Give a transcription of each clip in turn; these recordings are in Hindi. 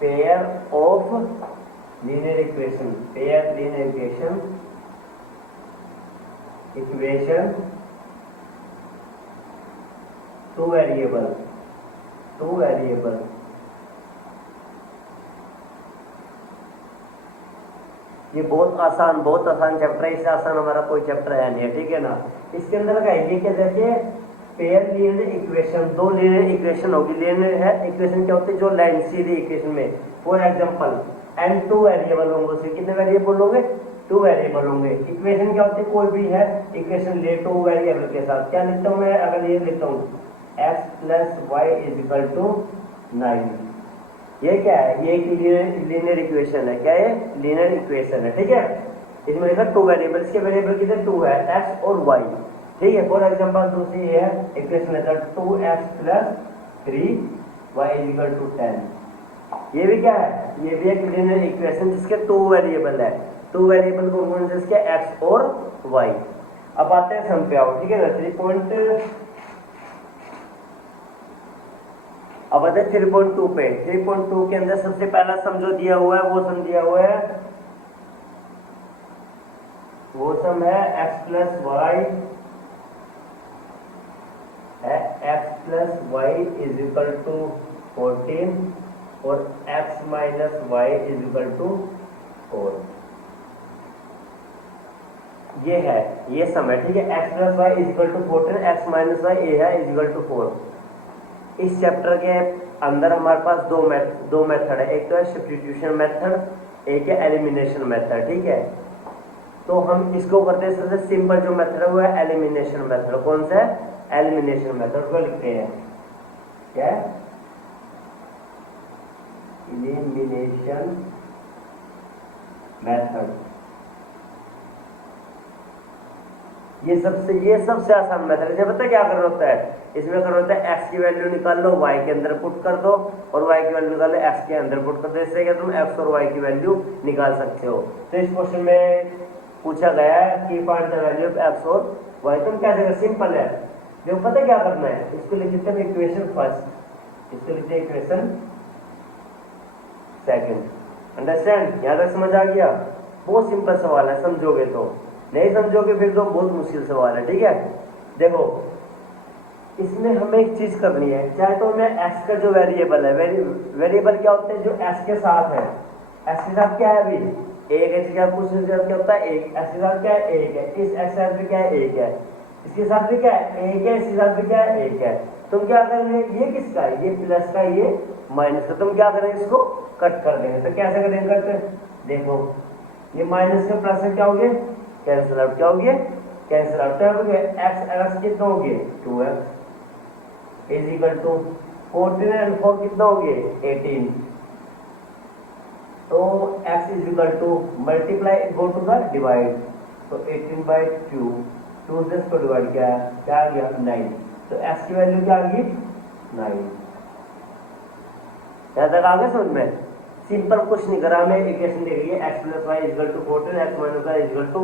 Pair of linear equation, pair linear equation two variable ये बहुत आसान चैप्टर है, इससे आसान हमारा कोई चैप्टर है नहीं है, ठीक है ना। इसके अंदर का ये क्या देखिए, पेयर लीनियर इक्वेशन, दो लीनियर इक्वेशन होगी। लीनियर है इक्वेशन क्या होती है, जो लाइन सीधी इक्वेशन में, for example and two variable होंगे, उसके कितने वेरिएबल होंगे, टू वेरिएबल होंगे। इक्वेशन क्या होती है, कोई भी है इक्वेशन ले टू वेरिएबल के साथ, क्या लिखता हूं मैं, अगर ये लिखता हूं x plus Y is equal to 9, ये क्या है, ये एक लीनियर इक्वेशन है। क्या है, लीनियर इक्वेशन है, ठीक है। इसमें लिखा टू वेरिएबल, इसके वेरिएबल कितने, टू है, x और y, ठीक है। फॉर एग्जांपल दूसरी है इक्वेशन लेकर 2x plus 3y is equal to 10, ये भी क्या है, ये भी एक लीनियर इक्वेशन जिसके टू वेरिएबल है। टू वेरिएबल को कौन से, इसके x और y। अब आते हैं सम पे आओ, ठीक है ना। 3.2 पे, 3.2 के अंदर सबसे पहला सम जो दिया हुआ है वो सम दिया हुआ है, वो सम है x plus Y is equal to 14 और x minus Y is equal to 4। ये है, ये सम है, ठीक है। x plus Y is equal to 14, x minus Y ए है इज इक्वल टू 4। इस चैप्टर के अंदर हमारे पास दो मेथड है, एक तो है सब्स्टिट्यूशन मेथड, एक है एलिमिनेशन मेथड, ठीक है। तो हम इसको करते हैं, सबसे सिंपल जो मेथड है वो है एलिमिनेशन मेथड। कौन सा है, एलिमिनेशन मेथड को लिखते हैं, क्या है, एलिमिनेशन मेथड। ये सबसे आसान मेथड है। पता है क्या करना होता है, इसमें करना होता है x की वैल्यू निकाल लो, y के अंदर पुट कर दो, और y की वैल्यू निकाल लो, x के अंदर पुट कर दो। इससे क्या तुम x और y की वैल्यू निकाल सकते हो। तो इस क्वेश्चन में पूछा गया है कि find the value of x और y। तुम क्या करेंगे, सिंपल है, देखो पता क्या करना है, इसको लिख देते हैं इक्वेशन फर्स्ट, इसको लिखते हैं इक्वेशन सेकंड। अंडरस्टैंड, यहां तक समझ आ गया। बहुत सिंपल सवाल है, समझोगे तो, नहीं समझोगे फिर तो बहुत मुश्किल सवाल है, ठीक है। देखो इसमें हमें एक चीज करनी है, चाहे तो हमें x का जो वेरिएबल है, वेरिएबल क्या होते हैं, जो x के साथ है, x के साथ क्या है, अभी एक है, क्या कुछ क्या होता है, एक, x के साथ क्या है, एक है, इस x के साथ भी क्या है, एक है, इसके साथ भी क्या है, एक है, इसके साथ भी क्या है, एक है। तुम क्या करेंगे, ये किसका है, ये प्लस का, ये माइनस का, तुम क्या करेंगे, इसको कट कर देंगे। तो कैसे करेंगे कट, देखो ये माइनस का प्लस से क्या हो गया, कैंसिल आउट, क्या हो गया, कैंसिल आउट। क्या हो गया, x कितना हो गया, 2x is equal to 14 and 4 कितना हो गया, 18। तो x is equal to multiply, go to the divide, तो 18/2, 2 से इसको डिवाइड किया, क्या आ गया, 9। तो x की वैल्यू क्या आ गई, 9। यहां तक आ गया समझ में, सिंपल कुछ नहीं करा, हमें इक्वेशन दे रही है x plus Y is equal to 14, x minus Y is equal to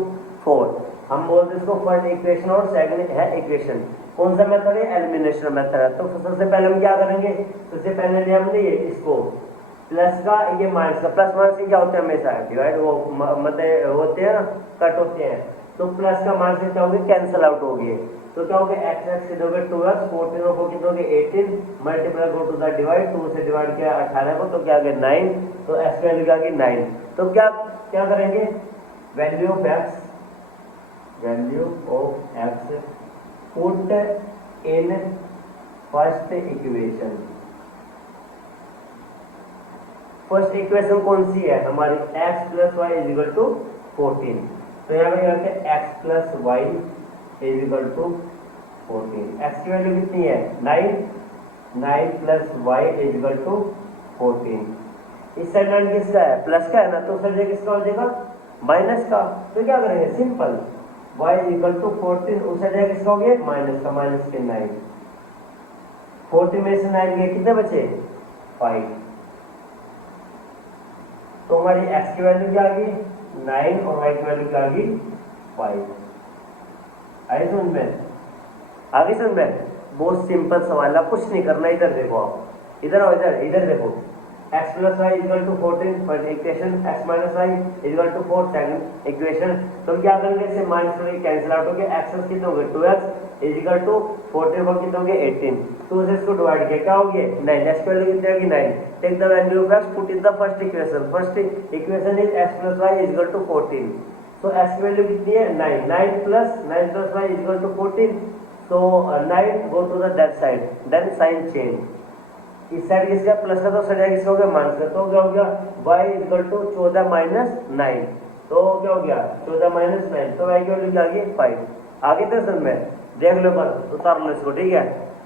4। हम बोलते हैं इसको फर्स्ट इक्वेशन और सेकंड है इक्वेशन। कौन सा मेथड है, एलिमिनेशन मेथड है। तो सबसे पहले हम क्या करेंगे, सबसे पहले हमने ये इसको प्लस का, ये माइनस का, प्लस माइनस क्या होते हैं हमेशा डिवाइड, वो मतलब होते हैं ना, कट होते हैं। तो प्लस का माइनस क्या हो गया, कैंसिल आउट हो गए। तो क्या हो गया, x से दोगे 2x, 14 और 4 कितना हो गया, 18, multiply go to the divide, 2 से डिवाइड किया 18 को, तो क्या आ गया 9। तो x की वैल्यू क्या आ गई 9। तो क्या करेंगे, value of x put in first equation. First equation कौन सी है हमारी, x plus Y is equal to 14। तो यहाँ पे x plus Y is equal to 14। x की वैल्यू कितनी है, 9 plus Y is equal to 14। इस साइड 9 किसका है, प्लस का है ना, तो उस किसका हो जाएगा, माइनस का। तो क्या करेंगे, simple y is equal to 14, उस साइड किसका हो गया, माइनस का, माइनस के 9। 14 में से 9 गए, कितने बचे, 5। तो हमारी x की वैल्यू क्या आ गई, 9 और y की वैल्यू क्या आ गई, 5। आई समझ में, आगे समझ में। बहुत सिंपल सवाल है, कुछ नहीं करना। इधर देखो आप, इधर आओ, इधर देखो, x plus y equal to 14 first equation, x minus y equal to 4 second equation. तो हम क्या करेंगे, इससे माइनस करके कैंसिल आउट हो गया, x कितना हो गया 2x इक्वल टू 14 4 कितना हो गया 18, तो से इसको डिवाइड किया क्या हो गया 9, x की वैल्यू कितनी आएगी 9। Take the value of x, put in the first equation is x plus y equal to 14, सो x की वैल्यू कितनी है 9, 9 plus y equal to 14, so 9 go to the that side, then sign change, इस साइड किसका प्लस का तो साइड किसका हो गया माइनस का, तो क्या हो गया y इक्वल टू 14 माइनस 9, तो क्या हो गया 14 माइनस 9, तो y की वैल्यू क्या आ गई 5। आगे तो समझ में देख लो, बस उतार लो इसको, ठीक है,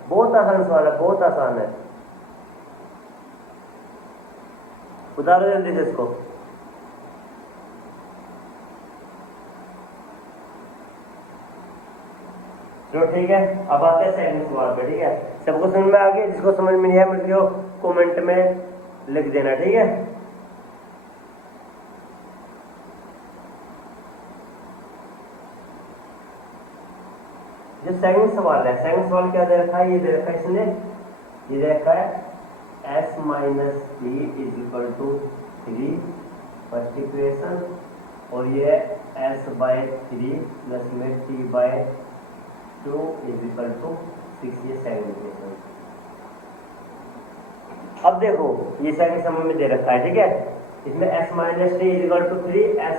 बहुत आसान सवाल है, बहुत आसान है, उतारो जल्दी से इसको। चलो ठीक है, अब आते हैं सेकंड सवाल पे, ठीक है, सबको समझ में आ गया, जिसको समझ में नहीं आया मेरे को कमेंट में लिख देना, ठीक है। जो सेकंड सवाल है, सेकंड सवाल क्या दे रखा है, ये दे रखा है इसने, ये दे रखा है s minus three is equal to 3 first equation, और ये s बाय 3 प्लस में t by 2 is equal to 6, ये सेकंड इक्वेशन। अब देखो ये सेकंड समझ में दे रखा है, ठीक है, इसमें s minus t is equal to 3, s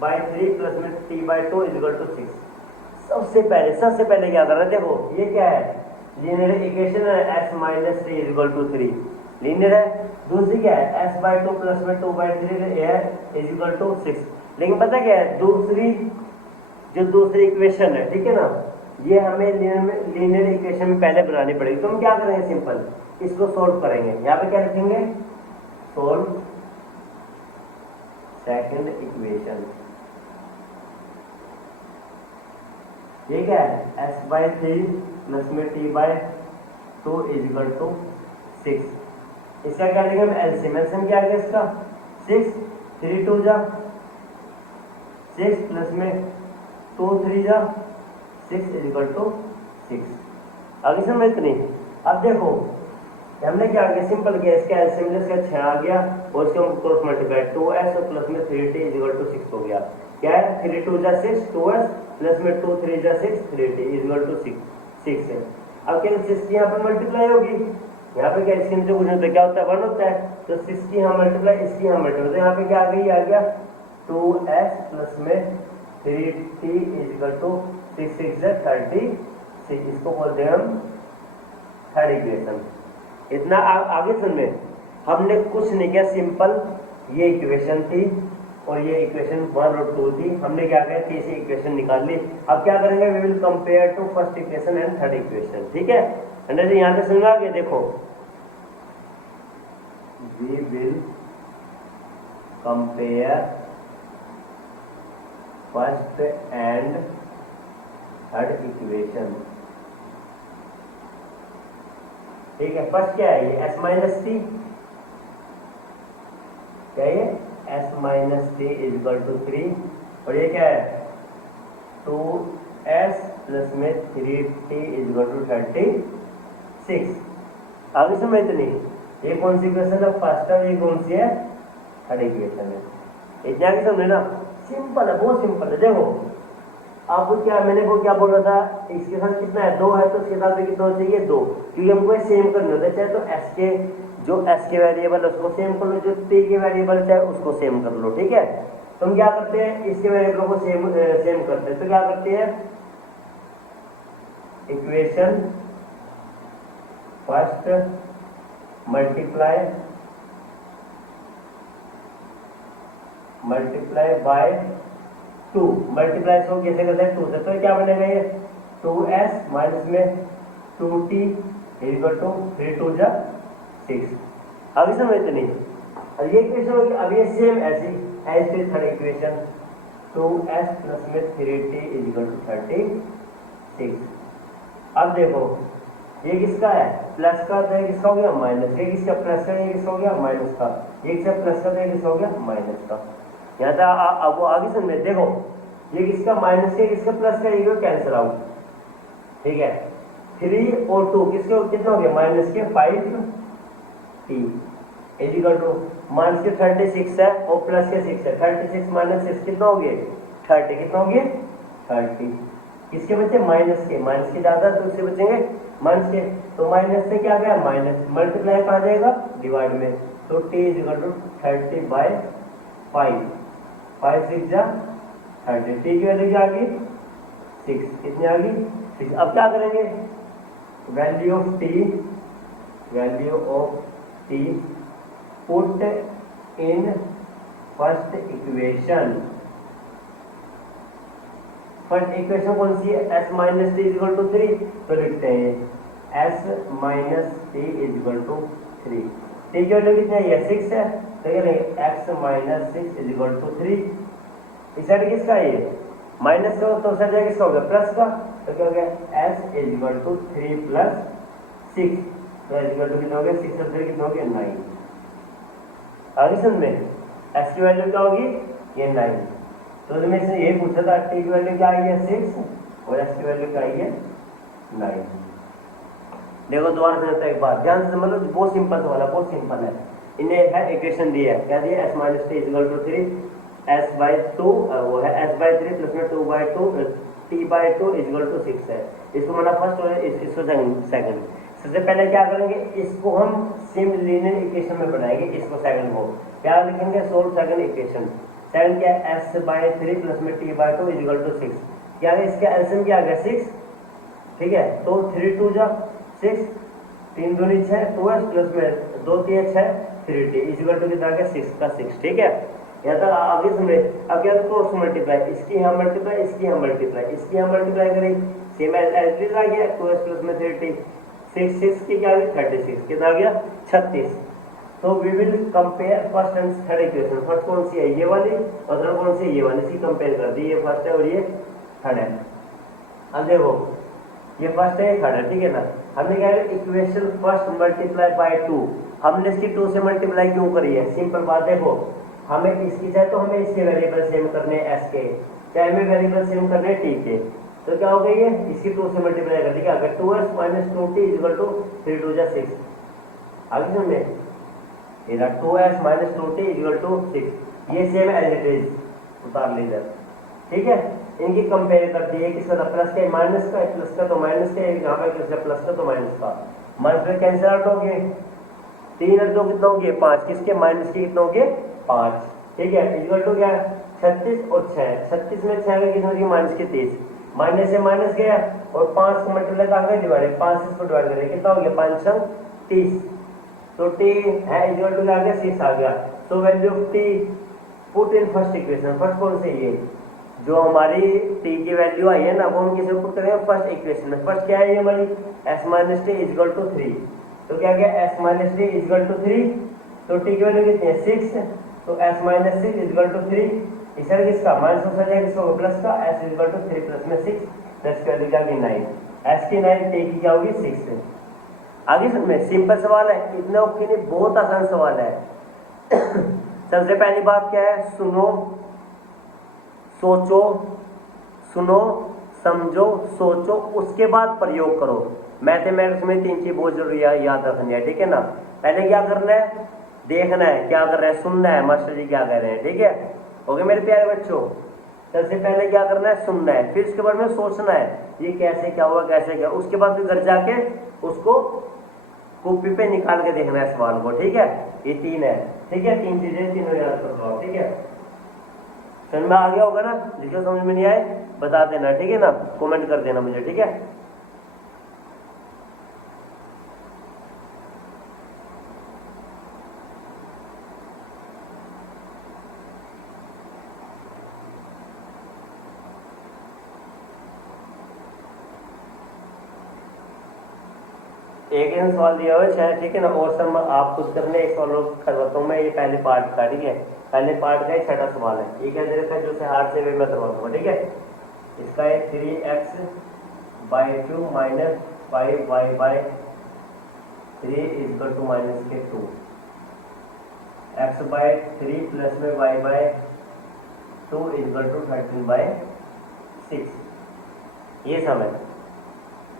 by 3 plus में t by 2 is equal to 6। सबसे पहले क्या कर रहे हैं, देखो ये क्या है, लीनियर इक्वेशन है, s minus t is equal to 3 linear है। दूसरी क्या है, s बाय 2 प्लस में 2 बाय 3 इज इक्वल टू 6। लेकिन पता क्या है, दूसरी इक्वेशन है, ठीक है ना, ये हमें लीनियर इक्वेशन में पहले बनानी पड़ेगी। तो हम क्या करेंगे, सिंपल इसको सोल्व करेंगे। यहाँ पे क्या लिखेंगे, सोल्व सेकंड इक्वेशन। ये क्या है, s बाय 3 प्लस में t by 2 is equal to 6। इसका क्या लिखेंगे, एलसीएम क्या है इसका 6, 3 2 जा 6 प्लस में 2 3 जा 6 इज इक्वल टू 6। आगे समझ इतनी। अब देखो हमने क्या किया, सिंपल किया, इसका एलसीएम इसका 6 आ गया और इसको क्रॉस मल्टीप्लाई 2s और प्लस में 3t इज इक्वल टू 6 हो गया। क्या है, 3 2 जा 6 2s प्लस में 2 3 जा 6 3t इज इक्वल टू 6 है। अब क्या 6 की यहाँ पर मल्टीप्लाई होगी, यहाँ पे क्या इसके नीचे कुछ होता है, क्या होता है 1 होता है, तो 6 की यहाँ मल्टीप्लाई इसकी यहाँ मल्टीप्लाई, तो यहाँ पे क्या आ गई, आ गया 2s प्लस में 3t इज इक्वल टू 6 6 36, इसको बोलते हैं हम थर्ड इक्वेशन। इतना आगे सुन में हमने कुछ नहीं किया, सिंपल ये इक्वेशन थी और ये इक्वेशन 1 और 2 थी, हमने क्या किया, तीसरी इक्वेशन निकाल ली। अब क्या करेंगे, we will compare to first equation and third equation, ठीक है। अंडर यहाँ पे सुन आ गया, देखो we will compare first and third equation, ठीक है। फर्स्ट क्या है, ये s माइनस टी, क्या ये s minus t is equal to 3, और ये क्या है 2s प्लस में 3t इज इक्वल टू 36। आगे समझ इतनी, ये कौन सी इक्वेशन है, फर्स्ट है, ये कौन सी है, थर्ड इक्वेशन है। इतना आगे समझे ना, सिंपल है, बहुत सिंपल है। देखो आपको क्या, मैंने वो क्या बोल रहा था, इसके साथ कितना है 2 है, तो इसके साथ भी कितना चाहिए 2, क्योंकि हमको सेम करना होता है, चाहे तो s के वेरिएबल उसको सेम कर लो, जो t के वेरिएबल चाहे उसको सेम कर लो, ठीक है। तो हम क्या करते हैं, इसके वेरिएबलों को सेम करते हैं, तो क्या करते हैं, equation first multiply by 2, multiply को कैसे करते हैं 2 से, तो क्या बनेगा ये 2s माइनस में 2t इक्वल टू 3 2 जा 6। अभी समझ इतनी, अब ये इक्वेशन होगी, अब ये सेम ऐसी ऐसे थर्ड इक्वेशन 2s प्लस में 3t इज इक्वल टू 36। अब देखो ये किसका है, प्लस का, तो ये किसका हो गया माइनस, ये किसका प्लस का, ये किसका हो गया माइनस का, ये किसका प्लस का, तो ये किसका हो गया माइनस का। यहाँ था अब वो आगे समझे, देखो ये किसका माइनस का, किसका प्लस का, ये कैंसिल आउट, ठीक है। 3 और 2 किसके कितना हो गया माइनस के 5t, is equal to minus के 36 है और प्लस के 6 है, 36 माइनस 6 कितना हो गया 30, कितना हो गया 30, किसके बचे माइनस के ज्यादा तो उससे बचेंगे माइनस के, तो माइनस से क्या गया माइनस, मल्टीप्लाई कहा जाएगा डिवाइड में, तो t इज इक्वल टू 30/5, 5 6 जा 30, t की वैल्यू क्या आ गई 6, कितनी आ गई 6। अब क्या करेंगे value of t put in first equation, first equation कौन सी है s minus t is equal to 3, तो लिखते हैं s minus t is equal to 3, t की वैल्यू कितनी है 6 है, तो क्या लेंगे x माइनस 6 इजिकल टू 3, इस साइड किसका है ये माइनस का, तो साइड जाएगा किसका होगा प्लस का, तो क्या हो गया s इजिकल टू 3 प्लस 6, तो इजिकल टू कितना हो गया 6 और 3 कितना हो गया 9, आगे समझ में s की वैल्यू क्या होगी ये 9, तो इसमें से ये पूछा था t की वैल्यू क्या आई है 6 और s की वैल्यू क्या आई है 9। देखो दोबारा समझता एक बार ध्यान से, मतलब बहुत सिंपल वाला, बहुत सिंपल है, इन्हें है इक्वेशन दी है, क्या दिया s minus t is equal to 3, s/2 वो है s/3 प्लस में 2/2 t/2 इजिकल टू 6 है, इसको माना फर्स्ट और इसको सेकंड। सबसे पहले क्या करेंगे इसको हम सिम लीनियर इक्वेशन में बनाएंगे, इसको सेकंड को क्या लिखेंगे सोल्व सेकंड इक्वेशन, सेकंड क्या है s/3 प्लस में t/2 इजिकल टू 6, क्या है इसका एलसीएम क्या आ गया 6, ठीक है, तो 3 2 जा 6, 3 दूनी 6 2s प्लस में 2 3 6 3t इजिकल टू कितना आ गया 6 का 6, ठीक है, यहाँ तक आगे समझे। अब क्या क्रॉस मल्टीप्लाई, इसकी यहाँ मल्टीप्लाई इसकी यहाँ मल्टीप्लाई, इसकी यहाँ मल्टीप्लाई करें सेम एज इट आ गया 2s प्लस में 3t 6 6 की क्या आ गया 36, कितना आ गया 36। तो we will compare first and third equation, first कौन सी है ये वाली और थर्ड कौन सी है ये वाली, इसकी कंपेयर कर दी, ये फर्स्ट है और ये थर्ड है। अब देखो ये फर्स्ट है ये थर्ड है, ठीक है ना, हमने क्या है इक्वेशन फर्स्ट मल्टीप्लाई बाय 2, हमने इसकी 2 से मल्टीप्लाई क्यों करी है, सिंपल बात, देखो हमें इसकी चाहे तो हमें इसके वेरिएबल सेम करने हैं s के, चाहे हमें वेरिएबल सेम करने हैं t के, तो क्या हो गई है इसकी 2 से मल्टीप्लाई कर दी, क्या अगर 2s minus 2t equal to 3 2 जा 6, आगे समझे इधर 2s minus 2t equal to 6, ये सेम एज इट इज उतार लीजिए, ठीक है, इनकी कंपेयर कर दी है, किसका था प्लस का माइनस का, प्लस का तो माइनस का, यहाँ पे किसका प्लस का तो माइनस का, माइनस में कैंसिल आउट हो गए, 3 और 2 कितना हो गए 5, किसके माइनस के कितना हो गए 5, ठीक है, इक्वल टू क्या 36 और 6, 36 में 6 का कितना हो गया माइनस के 30, माइनस से माइनस गया और 5 को मल्टीप्लाई करेंगे डिवाइड, 5 से इसको डिवाइड करेंगे कितना हो गया 5 6 30, तो t है इक्वल टू क्या आ गया 6 आ गया, so value of t put in first equation, first कौन से ये जो हमारी t की वैल्यू आई है ना वो हम किसे पुट करेंगे फर्स्ट इक्वेशन में, फर्स्ट क्या है ये हमारी s minus t equal to 3, तो क्या गया s minus t equal to 3, तो t की वैल्यू कितनी है 6, तो s माइनस 6 इक्वल टू 3, इस साइड किसका माइनस हो जाएगा किसका प्लस का, s इक्वल टू 3 प्लस में 6, प्लस कर दीजिए आगे 9, s की 9 t की क्या होगी 6। आगे समझ सिंपल सवाल है, इतना ओके नहीं, बहुत आसान सवाल है। सबसे पहली बात क्या है, सुनो सोचो, सुनो समझो सोचो, उसके बाद प्रयोग करो। मैथमेटिक्स में 3 चीज बहुत जरूरी है, याद रखनी है, ठीक है ना। पहले क्या करना है, देखना है क्या कर रहे हैं, सुनना है मास्टर जी क्या कह रहे हैं, ठीक है, ओके मेरे प्यारे बच्चों। सबसे पहले क्या करना है, सुनना है, फिर उसके बाद में सोचना है ये कैसे क्या हुआ कैसे क्या, उसके बाद फिर घर जाके उसको कॉपी पे निकाल के देखना है सवाल को, ठीक है। ये 3 है, ठीक है, 3 चीजें, तीनों याद कर लो, ठीक है। समझ में आ गया होगा ना, जिसको समझ में नहीं आए बता देना, ठीक है ना, कमेंट कर देना मुझे, ठीक है। एक सवाल दिया हुआ है, ठीक है ना, और सब आप खुद करने एक सवाल करवाता हूँ मैं, ये पहले पार्ट का, ठीक है, पहले पार्ट का 6ठा सवाल है, ये क्या दे रखा है, जो से हार्ड से वे मैं करवाऊंगा, ठीक है। इसका है 3x/2 minus 5y/3 equal to minus के 2, x/3 प्लस में y/2 इक्वल टू 13/6, ये सब है।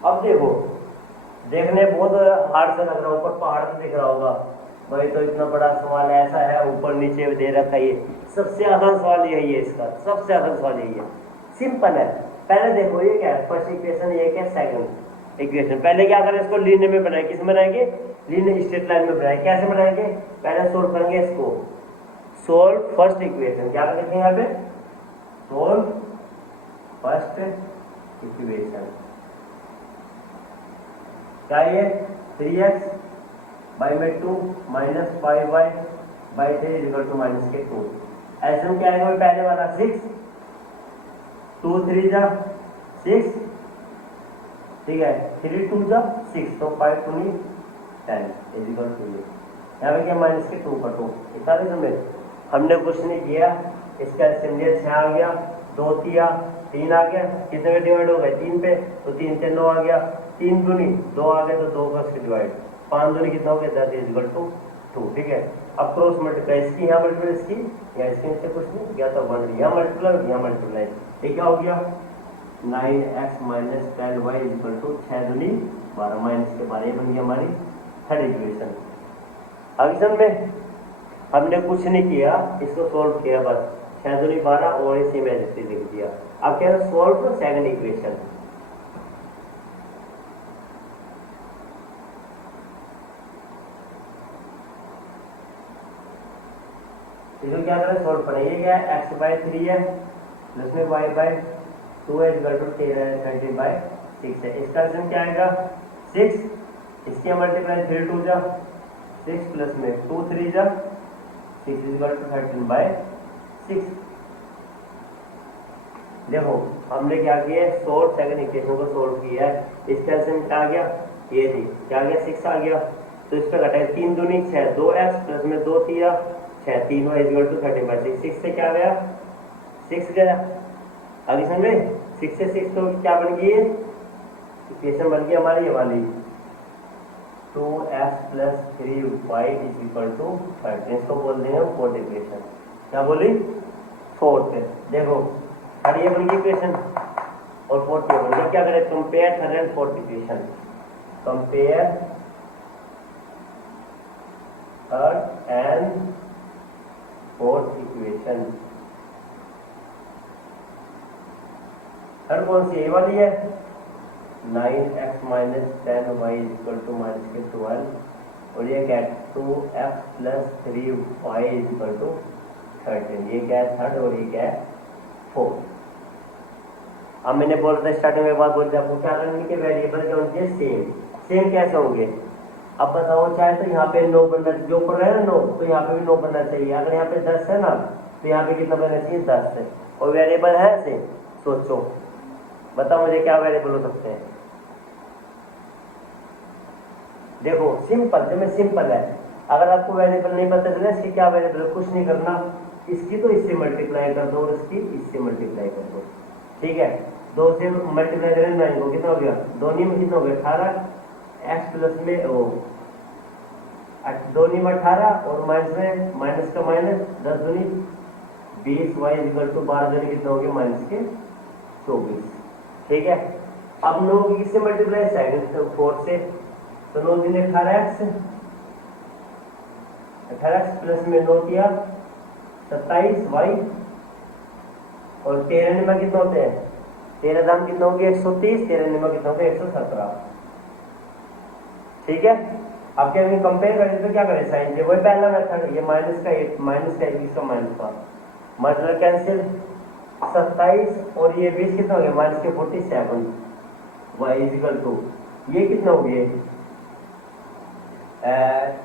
अब देखो देखने बहुत हार्ड से लग रहा है, ऊपर पहाड़ से दिख रहा होगा, भाई तो इतना बड़ा सवाल ऐसा है, ऊपर नीचे दे रखा है, ये सबसे आसान सवाल यही है, इसका सबसे आसान सवाल यही है, सिंपल है। पहले देखो ये क्या है, फर्स्ट इक्वेशन, ये क्या है सेकंड इक्वेशन। पहले क्या करें, इसको लीनियर में बनाए, किस में बनाएंगे, लीनियर स्ट्रेट लाइन में बनाए। कैसे बनाएंगे, पहले सोल्व करेंगे इसको, सोल्व फर्स्ट इक्वेशन, क्या लिखेंगे यहाँ पे, सोल्व फर्स्ट इक्वेशन। क्या ये 3x बाई में 2 minus 5y by 3 equal to minus के 2। ऐसे क्या आएगा, पहले वाला 6, 2 3 जा 6, ठीक है, 3 2 जा 6, तो 5 2 10 इज इक्वल टू ये। यहाँ पे क्या माइनस के 2 का 2, इतना नहीं समझे, हमने कुछ नहीं किया, इसका सिंगल 6 आ गया, 2 तिया 3 आ गया, कितने में डिवाइड हो गए 3 पे, तो 3 से 9 आ गया, 3 दूनी 2 आ गया, तो 2 का उसके डिवाइड, 5 दूनी कितना हो गया 10 इज इक्वल टू 2, ठीक है। अब क्रॉस मल्टीप्लाई, इसकी यहाँ मल्टीप्लाई इसकी, या इसके से कुछ नहीं गया, तो 1 यहाँ मल्टीप्लाई यहाँ मल्टीप्लाई, ये क्या हो गया 9x minus 12y is equal to 6 दूनी 12 माइनस के 12, ये बन गया हमारी थर्ड इक्वेशन। अब इस में हमने कुछ नहीं किया, इसको सोल्व किया बस, 6 दूनी 12 और इसी में लिख दिया। अब क्या है, सोल्व सेकंड इक्वेशन। इसको क्या करें, सोल्व करें, ये क्या है x बाई 3 है, प्लस में y बाई 2 है, इक्वल टू 30 बाई 6 है। इसका आंसर क्या आएगा 6, इसके मल्टीप्लाई 3 2 जा 6 प्लस में 2 3 जा 6 इज इक्वल टू 13 बाई 6। देखो हमने क्या किया, सोल्व सेकंड इक्वेशन को सोल्व किया है। इसका आंसर क्या आ गया, ये थी क्या आ गया 6 आ गया, तो इसका घटाए 3 दूनी 6, 2x प्लस में 2 तिया 6, 3 y इक्वल टू 13 बाई 6। 6 से क्या गया 6 गया, आगे समझ में 6 से 6 तो क्या बन गई है, इक्वेशन बन गई हमारी ये वाली 2x plus 3y is equal to 13। इसको बोल देंगे हम फोर्थ इक्वेशन। क्या बोली, फोर्थ। देखो थर्ड ये बन गई इक्वेशन और फोर्थ ये बन गया। क्या करें, compare third and fourth equation, compare third and fourth equation. Third कौन सी, ये वाली है, 9x minus 10y equal to minus के 12, और ये क्या है 2x plus 3y equal to 13। ये क्या है थर्ड और ये क्या है फोर्थ। अब मैंने बोला था स्टार्टिंग में बात बोलते आपको क्या करने के, वेरिएबल क्या होंगे सेम। सेम कैसे होंगे, अब बताओ, चाहे तो यहाँ पे 9 बनना, जो ऊपर है ना 9, तो यहाँ पे भी 9 बनना चाहिए। अगर यहाँ पे 10 है ना, तो यहाँ पे कितना बनना चाहिए 10 है, और वेरिएबल है सेम। सोचो बताओ मुझे क्या वेरिएबल हो सकते हैं। देखो सिंपल, जब सिंपल है, अगर आपको वेरिएबल नहीं पता चले इसकी क्या वेरिएबल, कुछ नहीं करना, इसकी तो इससे मल्टीप्लाई कर दो और इसकी इससे मल्टीप्लाई कर दो, ठीक है। 2 से मल्टीप्लाई करें 9 को कितना हो गया, दोनों में कितना हो गया 18, x प्लस में ओ दोनों में 18 और माइनस में माइनस का माइनस 10 दूनी 20, y इक्वल टू 12 दूनी कितना हो गया माइनस के 24, ठीक है। अब 9 की किससे मल्टीप्लाई, सेकंड फोर्थ से, तो 9 दिन 18x प्लस में 9 किया 27y, और 13 निमा कितना होते हैं, 13 दाम कितना हो गया 130, 13 निमा कितना हो गया 117, ठीक है। अब क्या कंपेयर करें तो क्या करें, साइन से, वही पहला मेथड, ये माइनस का 1 इसका माइनस का मतलब कैंसिल, 27 और ये 20 कितना हो गया माइनस के 47, y इज इक्वल टू ये कितना हो गया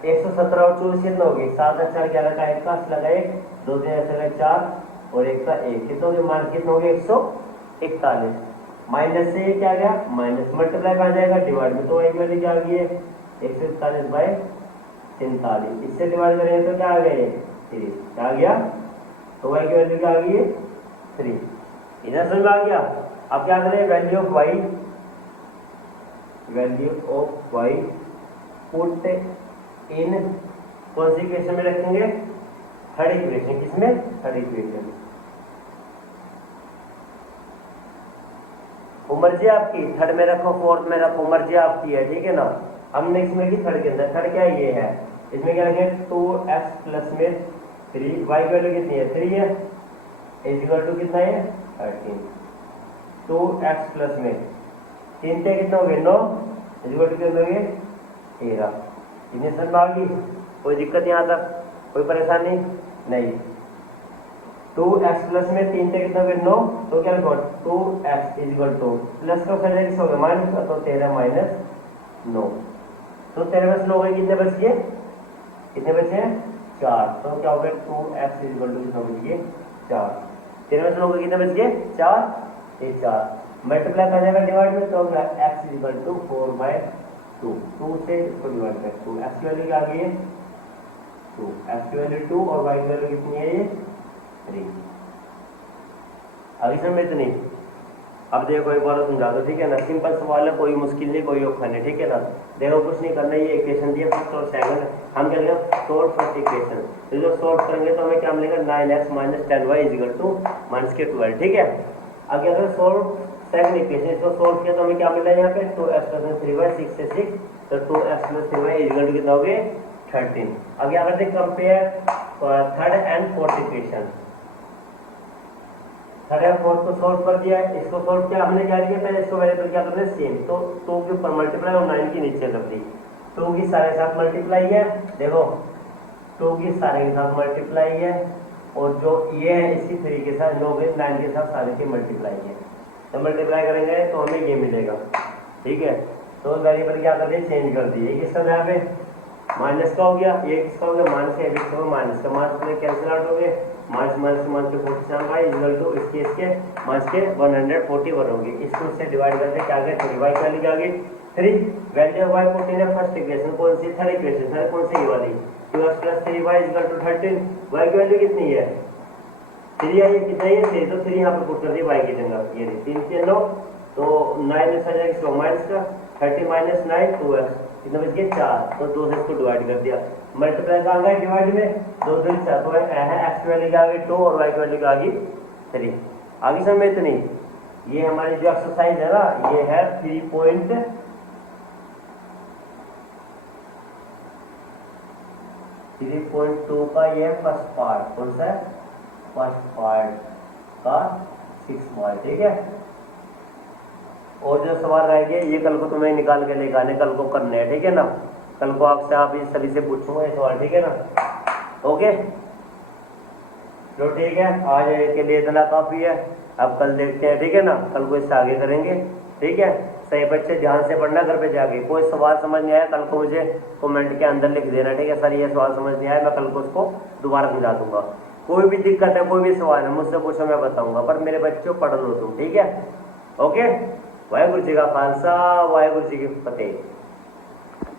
117 और 24 कितना हो गया 7 4 11 का 1 का लगा 1 2 3 चले 4 और 1 का 1 कितना हो गया माइनस कितना हो गया 141, माइनस से ये क्या गया माइनस, मल्टीप्लाई कहा जाएगा डिवाइड में, तो एक वैल्यू क्या आ गई है 141 बाई 43, इससे डिवाइड करेंगे तो क्या आ गया 3, क्या आ गया, तो y की वैल्यू क्या आ गई है 3, इधर समझ में आ गया। अब क्या करें, value of y put in कौन सी इक्वेशन में रखेंगे, थर्ड इक्वेशन, किसमें थर्ड इक्वेशन। मर्जी आपकी, थर्ड में रखो फोर्थ में रखो, मर्जी आपकी है, ठीक है ना। हमने इसमें की थर्ड के अंदर, थर्ड क्या ये है इसमें क्या लिखे 2x प्लस में 3, y की वैल्यू कितनी है 3 है, इज इक्वल टू कितना है 13। 2x प्लस में 3 से कितना हो गया 9, इज इक्वल टू कितना हो गया 13। इतनी समझ में आ गई? कोई दिक्कत यहाँ तक, कोई परेशानी नहीं। 2x प्लस में 3 से कितना हो गया 9, तो क्या लिखो 2x is equal two plus का साइड किस हो गया माइनस का, तो 13 माइनस 9, तो 13 में से 9 कितने बच गए, कितने बचे हैं 4, तो क्या हो गया 2x इज इक्वल टू कितना बच गए 4। 13 में से 9 कितने बच गए 4, ये 4 मल्टीप्लाई कर जाएगा डिवाइड में, तो x इज इक्वल टू 4/2, 2 से इसको डिवाइड कर 2, x की वैल्यू क्या आ गई है 2, x की वैल्यू 2 और y की वैल्यू कितनी है ये 3। अभी समझ इतनी। अब देखो एक बार समझा दो, ठीक है ना, सिंपल सवाल है, कोई मुश्किल नहीं, कोई औखा नहीं, ठीक है ना। देखो कुछ नहीं करना, ये इक्वेशन दिया फर्स्ट और सेकंड, हम क्या करेंगे सोल्व फर्स्ट इक्वेशन, तो जो सोल्व करेंगे तो हमें क्या मिलेगा 9x minus 10y is equal to -12, ठीक है। आगे अगर सोल्व सेकंड इक्वेशन, इसको सोल्व किया तो हमें क्या मिला यहाँ पे 2x प्लस 3y, 6 से 6, तो 2x plus 3y is equal to कितना हो गया 13। आगे अगर देख compare third and fourth equation, third and fourth को सोल्व कर दिया है, इसको सोल्व किया हमने क्या किया पहले, इसको वेरिएबल क्या करते हैं सेम, तो 2 के ऊपर मल्टीप्लाई और 9 के नीचे कर दी, 2 की सारे के साथ मल्टीप्लाई है, देखो 2 की सारे के साथ मल्टीप्लाई है, और जो ये है इसकी 3 के साथ 9 के साथ सारे की मल्टीप्लाई है, तो मल्टीप्लाई करेंगे तो हमें ये मिलेगा, ठीक है। तो वेरिएबल क्या कर दिए चेंज कर दिए, ये किसका यहाँ पे माइनस का हो गया, ये किसका हो गया माइनस का, किसका माइनस का, माइनस में कैंसिल आउट हो गए, माइनस माइनस माइनस के 47 y इक्वल टू इसके माइनस के 141 होंगे, इसको इससे डिवाइड करके क्या गए 3y का लिखा गया 3, वैल्यू ऑफ y 14 है फर्स्ट इक्वेशन, कौन सी थर्ड इक्वेशन, थर्ड कौन सी ये वाली 2x plus 3y equal to 13, y की वैल्यू कितनी है 3 है, ये कितना है 3, तो 3 यहाँ पे पुट कर दिया y की जगह, ये 3 से 9, तो 9 में से जाएगा माइनस का 30 माइनस 9 2x, कितना बच गया 4, तो 2 से इसको डिवाइड कर दिया, मल्टीप्लाई का आ गया डिवाइड में 2 से 4, तो है x की वैल्यू का आ गई 2 और y की वैल्यू का आ गई 3। आगे समझ में इतनी। ये हमारी जो एक्सरसाइज है ना, ये है 3.2 का, ये फर्स्ट पार्ट, कौन सा है फर्स्ट पार्ट का 6 मार्क, ठीक है। और जो सवाल रह गए ये कल को तुम्हें निकाल के लेकर आने, कल को करने हैं, ठीक है ना, कल को आपसे आप इस सभी से पूछूंगा ये सवाल, ठीक है ना, ओके चलो ठीक है, आज के लिए इतना काफी है, अब कल देखते हैं, ठीक है ना, कल को इससे आगे करेंगे, ठीक है। सही बच्चे ध्यान से पढ़ना घर पे जाके, कोई सवाल समझ नहीं आया कल को मुझे कमेंट के अंदर लिख देना, ठीक है, सर ये सवाल समझ नहीं आया, मैं कल को उसको दोबारा समझा दूंगा। कोई भी दिक्कत है, कोई भी सवाल है मुझसे पूछो, मैं बताऊंगा, पर मेरे बच्चों पढ़ लो तुम, ठीक है, ओके। वाहेगुरु जी का खालसा, वाहेगुरु जी की फतेह।